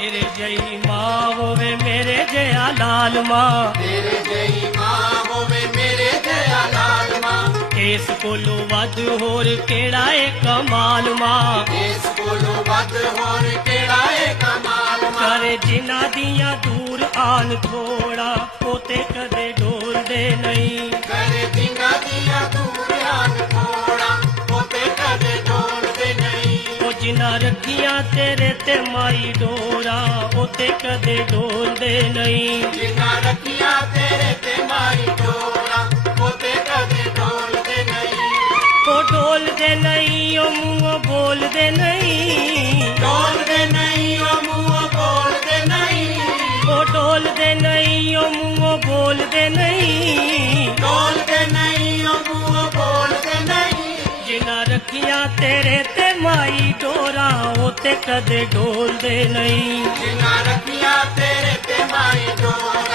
तेरे जई माँ होवे मेरे जया लाल माँ, तेरे जई माँ होवे मेरे जया लाल माँ, इस कोलो वध होर केड़ा ए कमाल माँ, इस कोलो वध होर केड़ा ए कमाल माँ। करे जिन्हां दियां दूर आन थोड़ा पोते कदे डोलदे नहीं, करे जिन्हां दियां दूर आन थोड़ा पोते कदे डोलदे नहीं। ओ जिन्हां रखियां तेरे ते माई डोरा ओते कदे डोलदे नहीं, जिन्हां रखियां तेरे ते माई डोरा पोते कदे डोलदे नहीं। ओ डोलदे नहीं ओ मुँह बोलदे नहीं, डोलदे नहीं ओ मुँह बोलदे नहीं, ओ डोलदे नहीं ओ मुँह बोलदे नहीं, डोलदे नहीं ओ मुँह बोलदे नहीं। जिन्हां रखियां तेरे ते माई डोरा ओते कदे डोलदे नहीं। जिन्हां रखियां तेरे ते माई डोरा